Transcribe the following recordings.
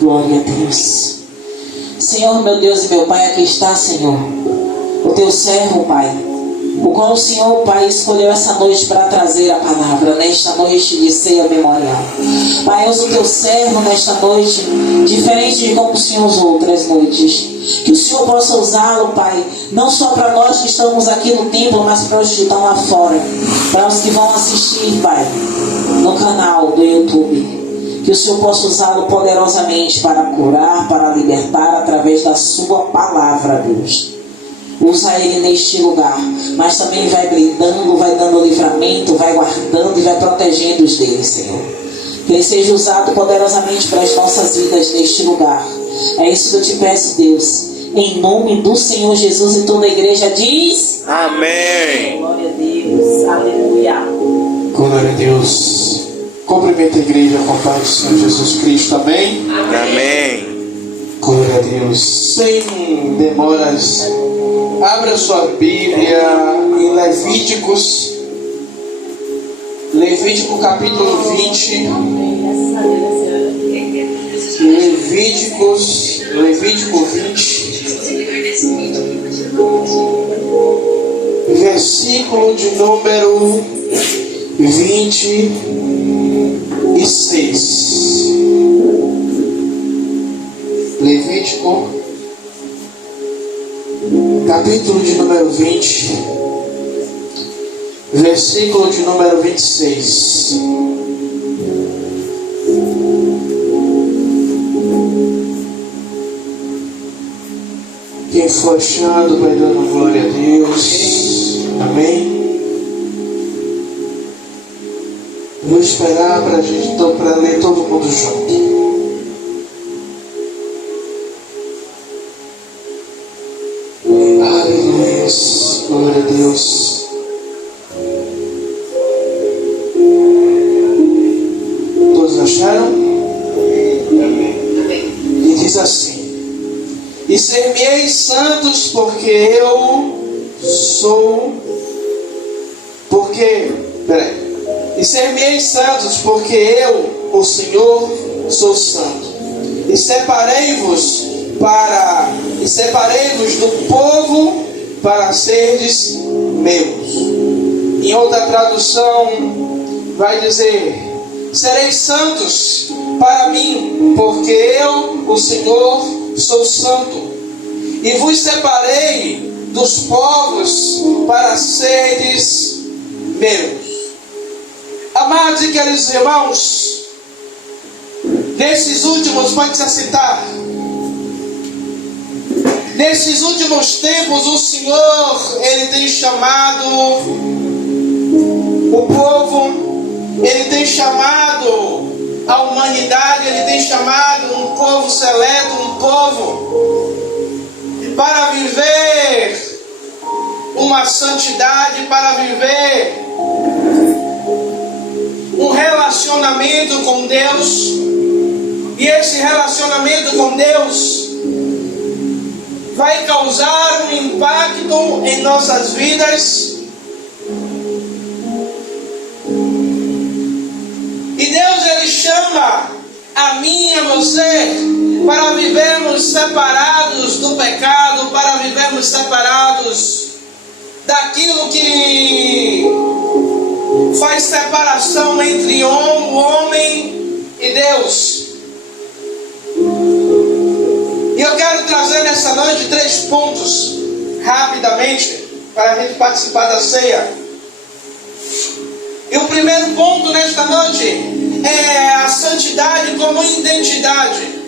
Glória a Deus. Senhor, meu Deus e meu Pai, aqui está, Senhor, o teu servo, Pai, o qual o Senhor, Pai, escolheu essa noite para trazer a palavra, nesta noite de ceia memorial. Pai, usa o teu servo nesta noite, diferente de como o Senhor usou outras noites. Que o Senhor possa usá-lo, Pai, não só para nós que estamos aqui no templo, mas para os que estão lá fora, para os que vão assistir, Pai, no canal do YouTube. Que o Senhor possa usá-lo poderosamente para curar, para libertar através da sua palavra, Deus. Usa ele neste lugar, mas também vai blindando, vai dando livramento, vai guardando e vai protegendo os deles, Senhor. Que ele seja usado poderosamente para as nossas vidas neste lugar. É isso que eu te peço, Deus. Em nome do Senhor Jesus, e toda a igreja diz: amém. Glória a Deus, aleluia. Glória a Deus. Cumprimenta a igreja com a paz do Senhor Jesus Cristo, amém? Amém. Glória a Deus. Sem demoras, abra sua Bíblia em Levíticos. Levítico capítulo 20. Levítico 20. Versículo de número 26. Levítico, capítulo de número 20, versículo de número 26. Quem for achando, vai dando glória a Deus. Amém. Vou esperar para a gente, então, para ler todo mundo junto. Aleluia, glória a Deus. Todos acharam? E diz assim: e ser-me-eis santos, porque eu sou. E ser-me-eis santos, porque eu, o Senhor, sou santo. E separei-vos do povo para serdes meus. Em outra tradução vai dizer: sereis santos para mim, porque eu, o Senhor, sou santo. E vos separei dos povos para serdes meus. Amados e queridos irmãos, nesses últimos, pode se assentar, nesses últimos tempos o Senhor, Ele tem chamado o povo, Ele tem chamado a humanidade, Ele tem chamado um povo seleto, um povo para viver uma santidade, para viver um relacionamento com Deus. E esse relacionamento com Deus vai causar um impacto em nossas vidas. E Deus, Ele chama a mim e a você para vivermos separados do pecado, para vivermos separados daquilo que faz separação entre o homem e Deus. E eu quero trazer nessa noite 3 pontos, rapidamente, para a gente participar da ceia. E o primeiro ponto nesta noite é a santidade como identidade.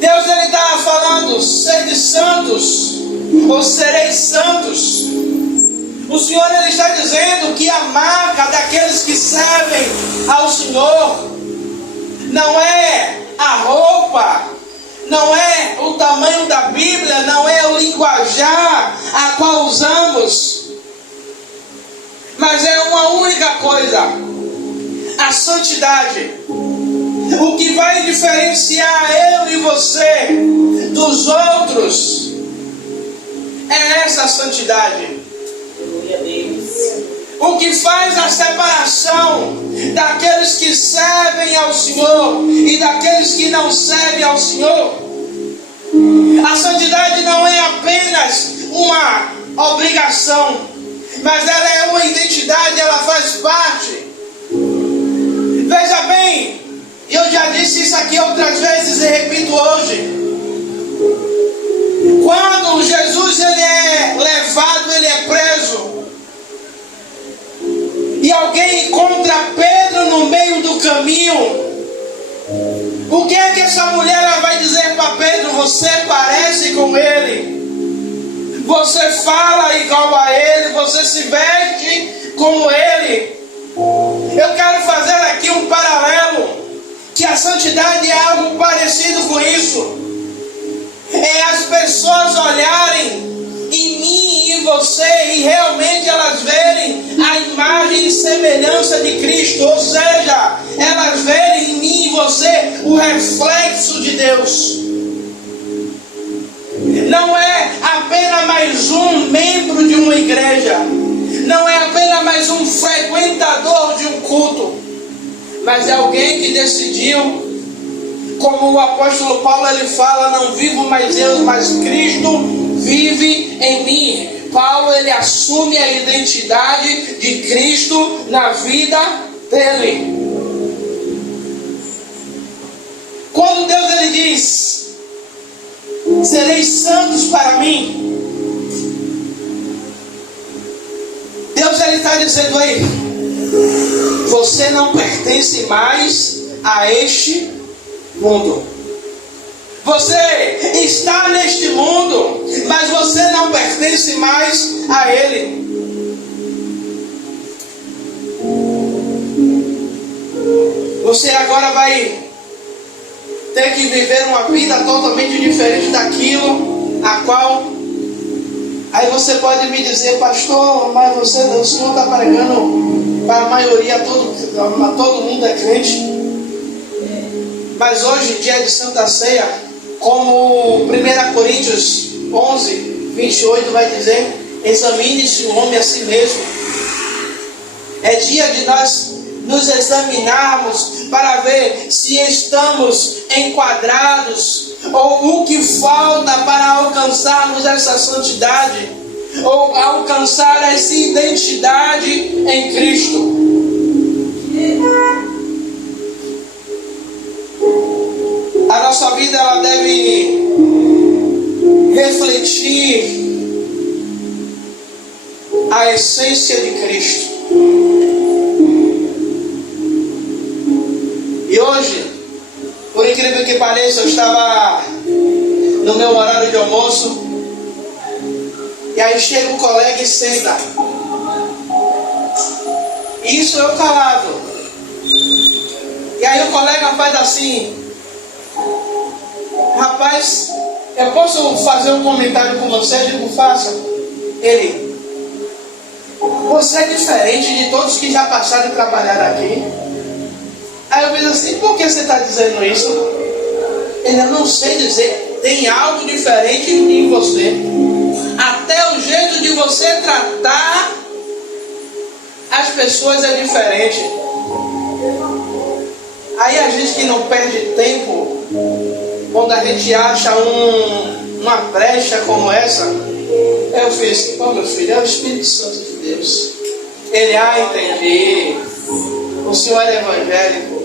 Deus, Ele está falando: sede santos, ou sereis santos. O Senhor, Ele está dizendo que a marca daqueles que servem ao Senhor não é a roupa, não é o tamanho da Bíblia, não é o linguajar a qual usamos, mas é uma única coisa: a santidade. O que vai diferenciar eu e você dos outros é essa santidade. O que que faz a separação daqueles que servem ao Senhor e daqueles que não servem ao Senhor. A santidade não é apenas uma obrigação, mas ela é uma identidade, ela faz parte. Veja bem, eu já disse isso aqui outras vezes e repito hoje. Quando Jesus ele é levado, ele é preso, e alguém encontra Pedro no meio do caminho, o que é que essa mulher ela vai dizer para Pedro? Você parece com ele, você fala igual a ele, você se veste como ele. Eu quero fazer aqui um paralelo, que a santidade é algo parecido com isso. É as pessoas olharem em mim e em você e realmente elas verem a imagem e semelhança de Cristo, ou seja, elas verem em mim e você o reflexo de Deus. Não é apenas mais um membro de uma igreja, não é apenas mais um frequentador de um culto, mas é alguém que decidiu, como o apóstolo Paulo ele fala, não vivo mais eu, mas Cristo vive em mim. Paulo ele assume a identidade de Cristo na vida dele. Quando Deus ele diz, sereis santos para mim, Deus ele está dizendo aí, você não pertence mais a este mundo. Você está neste mundo, mas você não pertence mais a ele. Você agora vai ter que viver uma vida totalmente diferente daquilo a qual... Aí você pode me dizer, pastor, mas o senhor está pregando para a maioria, todo mundo é crente. Mas hoje, dia de Santa Ceia, como 1 Coríntios 11, 28 vai dizer, examine-se o homem a si mesmo. É dia de nós nos examinarmos para ver se estamos enquadrados, ou o que falta para alcançarmos essa santidade, ou alcançar essa identidade em Cristo. A nossa vida ela deve refletir a essência de Cristo. E hoje, por incrível que pareça, eu estava no meu horário de almoço, e aí chega um colega e senta. Isso eu calado. E aí o colega faz assim, rapaz, eu posso fazer um comentário com você? Eu digo, faça. Ele, você é diferente de todos que já passaram e trabalharam aqui. Aí eu fiz assim, por que você está dizendo isso? Ele, eu não sei dizer, tem algo diferente em você. Até o jeito de você tratar as pessoas é diferente. Aí a gente que não perde tempo, quando a gente acha uma brecha como essa, eu fiz assim, oh meu filho, é o Espírito Santo de Deus. Ele, entendi, o senhor é evangélico.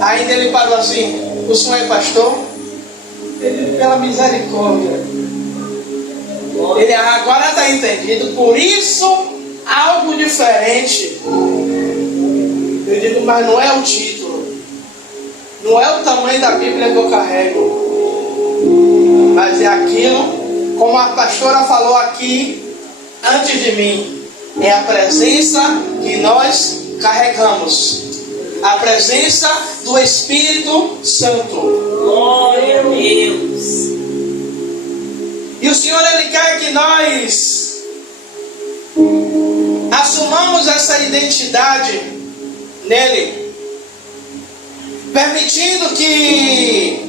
Ainda ele parou assim, o senhor é pastor? Ele, pela misericórdia. Ele, agora está entendido, por isso algo diferente. Eu digo, mas não é o título, não é o tamanho da Bíblia que eu carrego, mas é aquilo, como a pastora falou aqui antes de mim, é a presença que nós carregamos, a presença do Espírito Santo. Glória a Deus. E o Senhor ele quer que nós assumamos essa identidade nele, permitindo que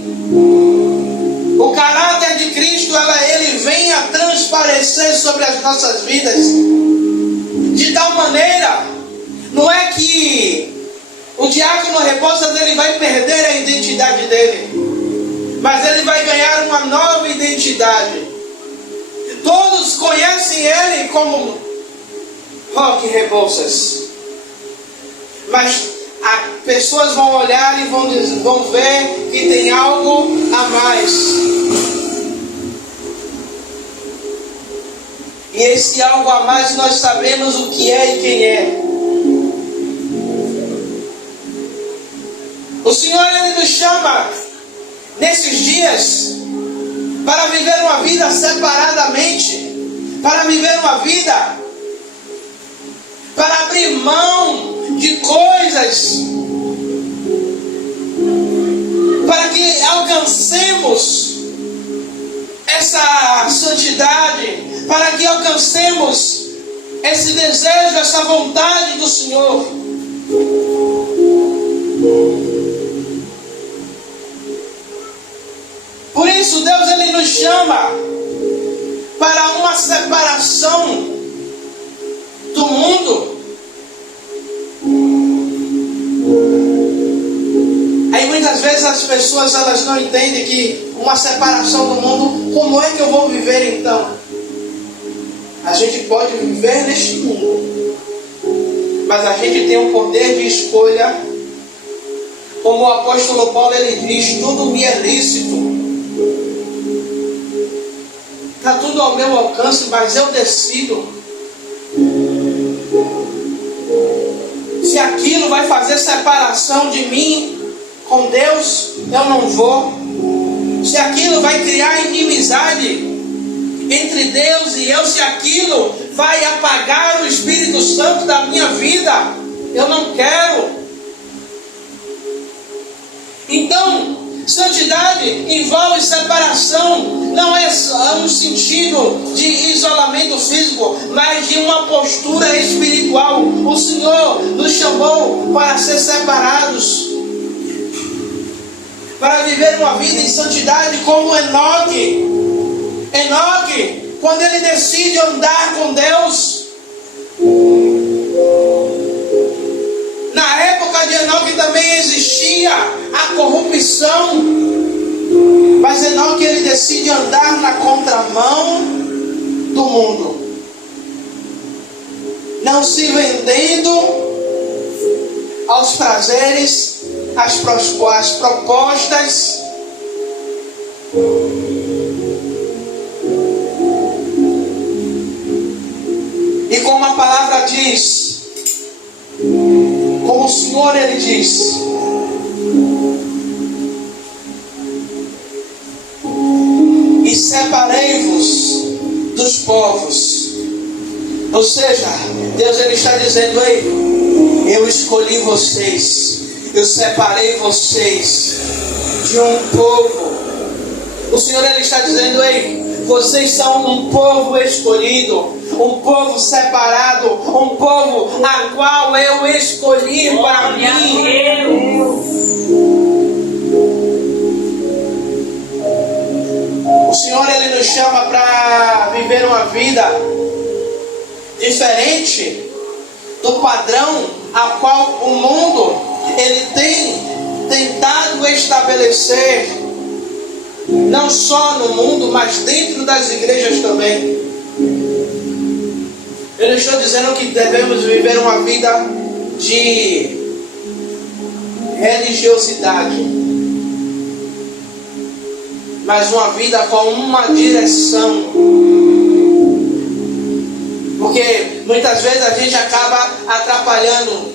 o caráter de Cristo ele venha transparecer sobre as nossas vidas. Rebouças, ele vai perder a identidade dele, mas ele vai ganhar uma nova identidade. Todos conhecem ele como Roque Rebouças, mas as pessoas vão olhar e vão ver que tem algo a mais. E esse algo a mais nós sabemos o que é e quem é. O Senhor, ele nos chama nesses dias para viver uma vida separadamente, para viver uma vida, para abrir mão de coisas, para que alcancemos essa santidade, para que alcancemos esse desejo, essa vontade do Senhor. Por isso Deus, ele nos chama para uma separação do mundo. Aí muitas vezes as pessoas, elas não entendem que uma separação do mundo, como é que eu vou viver então? A gente pode viver neste mundo, mas a gente tem um poder de escolha. Como o apóstolo Paulo, ele diz, tudo me é lícito, está tudo ao meu alcance, mas eu decido se aquilo vai fazer separação de mim com Deus, eu não vou. Se aquilo vai criar inimizade entre Deus e eu, se aquilo vai apagar o Espírito Santo da minha vida, eu não quero. Então, santidade envolve separação, não é só no sentido de isolamento físico, mas de uma postura espiritual. O Senhor nos chamou para ser separados, para viver uma vida em santidade como Enoque. Enoque, quando ele decide andar com Deus, na época de Enoque também existia a corrupção, mas Enoque, ele decide andar na contramão do mundo, não se vendendo aos prazeres, às propostas. E como a palavra diz, como o Senhor, ele diz, e separei-vos dos povos. Ou seja, Deus, ele está dizendo, ei, eu escolhi vocês, eu separei vocês de um povo. O Senhor, ele está dizendo, ei, vocês são um povo escolhido, um povo separado, um povo a qual eu escolhi para mim. O Senhor, ele nos chama para viver uma vida diferente do padrão a qual o mundo ele tem tentado estabelecer, não só no mundo, mas dentro das igrejas também. Eu não estou dizendo que devemos viver uma vida de religiosidade, mas uma vida com uma direção. Porque muitas vezes a gente acaba atrapalhando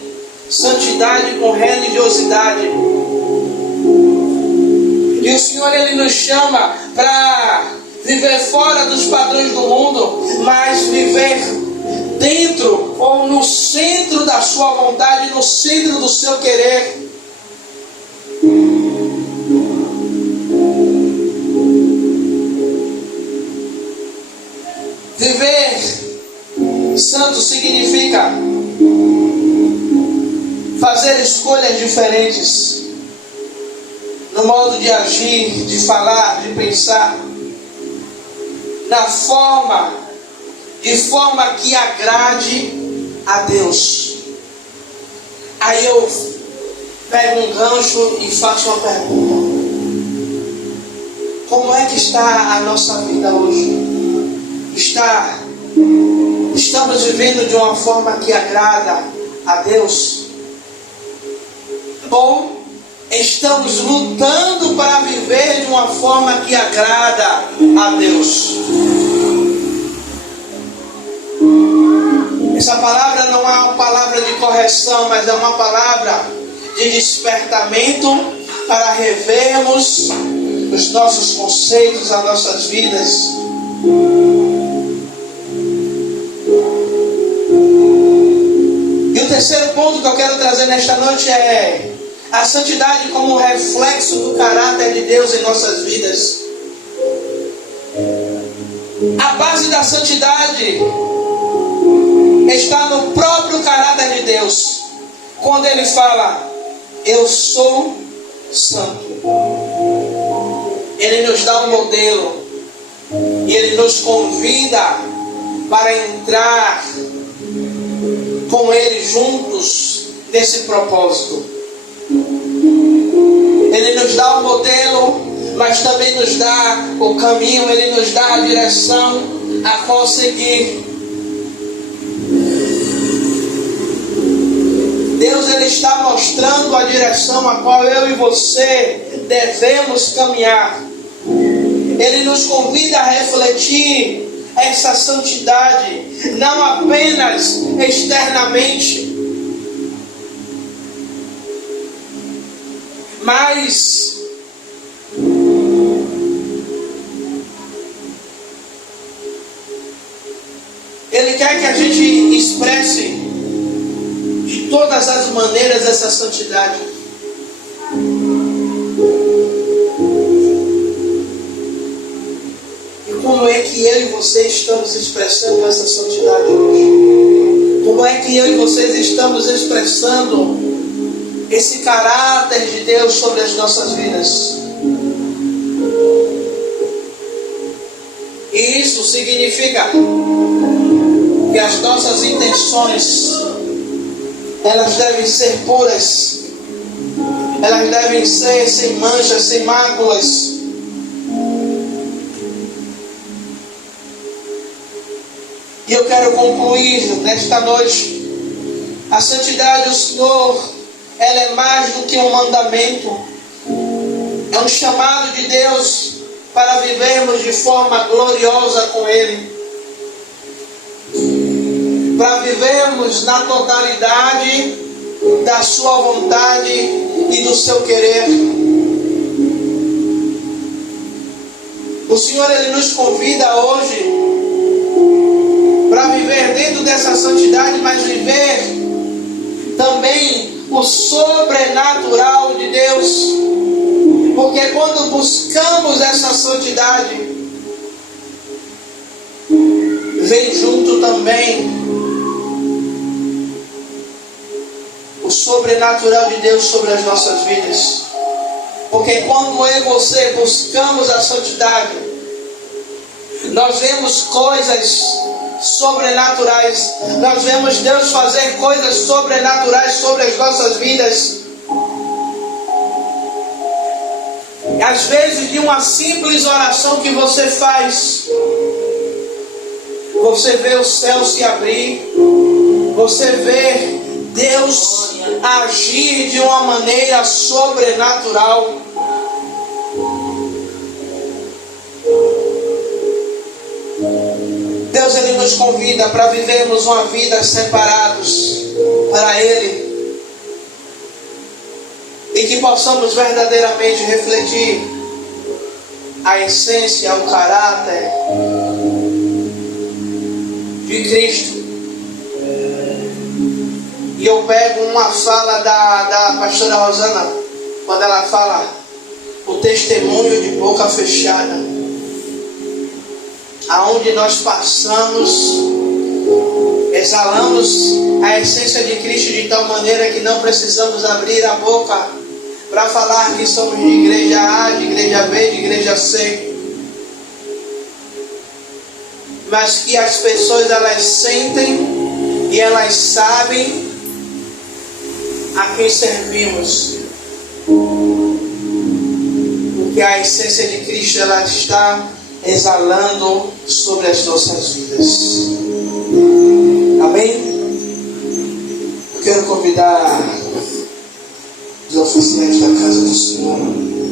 santidade com religiosidade. E o Senhor, ele nos chama para viver fora dos padrões do mundo, mas viver dentro ou no centro da sua vontade, no centro do seu querer. Viver santo significa fazer escolhas diferentes no modo de agir, de falar, de pensar, de forma que agrade a Deus. Aí eu pego um gancho e faço uma pergunta. Como é que está a nossa vida hoje? Estamos vivendo de uma forma que agrada a Deus? Ou estamos lutando para viver de uma forma que agrada a Deus? Essa palavra não é uma palavra de correção, mas é uma palavra de despertamento para revermos os nossos conceitos, as nossas vidas. E o terceiro ponto que eu quero trazer nesta noite é a santidade como reflexo do caráter de Deus em nossas vidas. A base da santidade está no próprio caráter de Deus. Quando Ele fala, eu sou santo, Ele nos dá um modelo e Ele nos convida para entrar com Ele juntos nesse propósito. Ele nos dá um modelo, mas também nos dá o caminho, Ele nos dá a direção a qual seguir. Deus, Ele está mostrando a direção a qual eu e você devemos caminhar. Ele nos convida a refletir essa santidade, não apenas externamente, mas Ele quer que a gente expresse de todas as maneiras essa santidade. E como é que eu e você estamos expressando essa santidade hoje? Como é que eu e vocês estamos expressando esse caráter de Deus sobre as nossas vidas? E isso significa que as nossas intenções, elas devem ser puras, elas devem ser sem manchas, sem máculas. E eu quero concluir nesta noite. A santidade do Senhor, ela é mais do que um mandamento. É um chamado de Deus para vivermos de forma gloriosa com Ele. Para vivermos na totalidade da sua vontade e do seu querer. O Senhor, Ele nos convida hoje para viver dentro dessa santidade, mas viver também o sobrenatural de Deus. Porque quando buscamos essa santidade, vem junto também o sobrenatural de Deus sobre as nossas vidas. Porque quando eu e você buscamos a santidade, nós vemos coisas sobrenaturais. Nós vemos Deus fazer coisas sobrenaturais sobre as nossas vidas. Às vezes, de uma simples oração que você faz, você vê o céu se abrir, você vê Deus agir de uma maneira sobrenatural. Deus, Ele nos convida para vivermos uma vida separados para Ele, e que possamos verdadeiramente refletir a essência, o caráter de Cristo. E eu pego uma fala da pastora Rosana, quando ela fala o testemunho de boca fechada. Aonde nós passamos, exalamos a essência de Cristo de tal maneira que não precisamos abrir a boca para falar que somos de igreja A, de igreja B, de igreja C. Mas que as pessoas, elas sentem e elas sabem a quem servimos. Porque a essência de Cristo ela está exalando sobre as nossas vidas. Amém? Eu quero convidar os oficiantes da casa do Senhor